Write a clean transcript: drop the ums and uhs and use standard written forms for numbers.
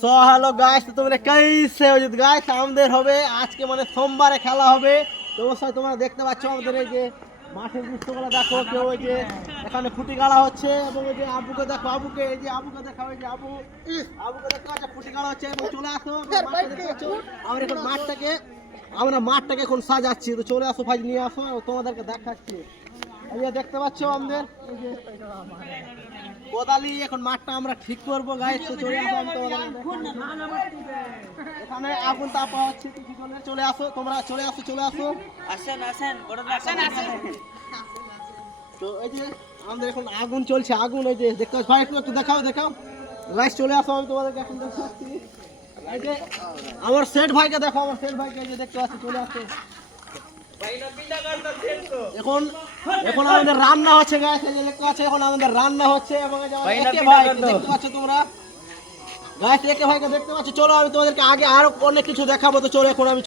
So hello guys, তো তোমরা कैसे हो গাইস? আমাদের হবে আজকে মানে সোমবারে খেলা হবে। তো অবশ্যই তোমরা দেখতে পাচ্ছ আমাদের এই যে মাঠের দৃশ্যগুলো দেখো। কেউ ওই যে এখানে ফুটি গাড়া হচ্ছে এবং এই যে আবুকে দেখো, আবুকে এই যে আবুকে দেখো, এই যে আবুকে দেখো যে ফুটি গাড়া হচ্ছে এবং চলে আসো মাঠে দেখতে পাচ্ছ। আমরা মাঠটাকে এখন সাজাচ্ছি। তো চলে আসো ভাই, নিয়ে আসো, তোমাদেরকে দেখাচ্ছি। এই যে দেখতে পাচ্ছ আমাদের এই যে কোদালি, এখন মাঠটা আমরা ঠিক করবো গাইস। তো চলে আসো, আমি তোমাদের এখানে আগুন তাপা হচ্ছে। চলে আসো তোমরা, চলে আসো তো এই যে আমাদের এখন আগুন চলছে, আগুন এই যে দেখতে পাচ্ছ ভাই, একটু দেখাও গাইস। চলে আসো, আমি তোমাদেরকে এখন দেখাচ্ছি। এই যে আমার সেট ভাইকে দেখো, আমার সেট ভাইকে এই যে দেখতে পাচ্ছি, চলে আসো। এখন এখন আমাদের রান্না হচ্ছে গাইস, এই যে দেখতে পাচ্ছ এখন আমাদের রান্না হচ্ছে এবং এই যে আমাদের একে ভাই দেখতে পাচ্ছ তোমরা গাইস, একে ভাইকে দেখতে পাচ্ছ। চলো আমি তোমাদেরকে আগে আরো অনেক কিছু দেখাবো। তো চলো এখন আমি